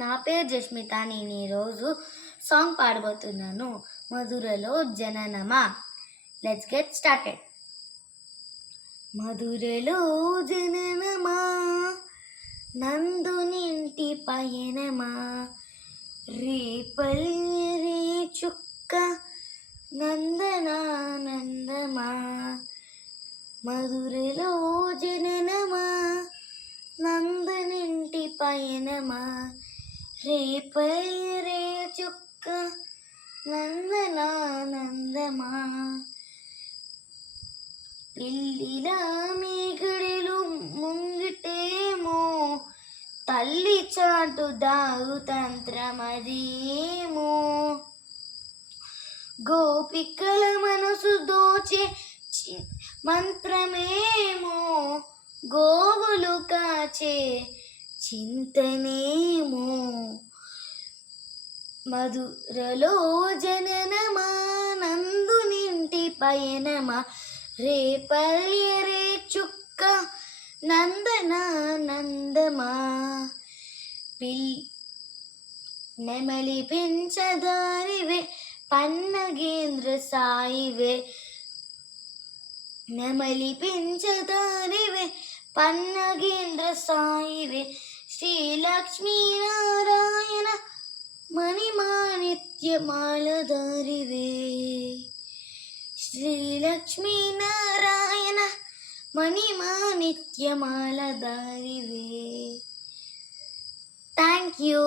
నా పేరు జస్మిత. నేను ఈరోజు సాంగ్ పాడబోతున్నాను, మధురలో జననమా. Let's get started. మధురలో జననమా, నందునింటి పయనమా, రేపల్లి చుక్క నందనానందమా. మధురలో జననమా, నందనింటి పయనమా, రేపల్లి చుక్క నందనానందమా. పిల్లిలా మీగడలు ముంగిటేమో, తల్లి చాటు దాగు తంత్రమదేమో. గోపికల మనసు దోచే మంత్రమేమో, గోవులు కాచే చింతనేమో. మధురలో జననమా, నందునింటి పయనమా, రేపల్లి రే చుక్క నందనానందమా. నెమలి పెంచదారివే పన్నగేంద్ర సాయివే, నెమలి పెంచదారివే పన్నగేంద్ర సాయివే. శ్రీలక్ష్మీనారాయణ మణిమాణిక్యమాలధారివే, శ్రీలక్ష్మీనారాయణ మణిమాణిక్యమాలధారివే. Thank you.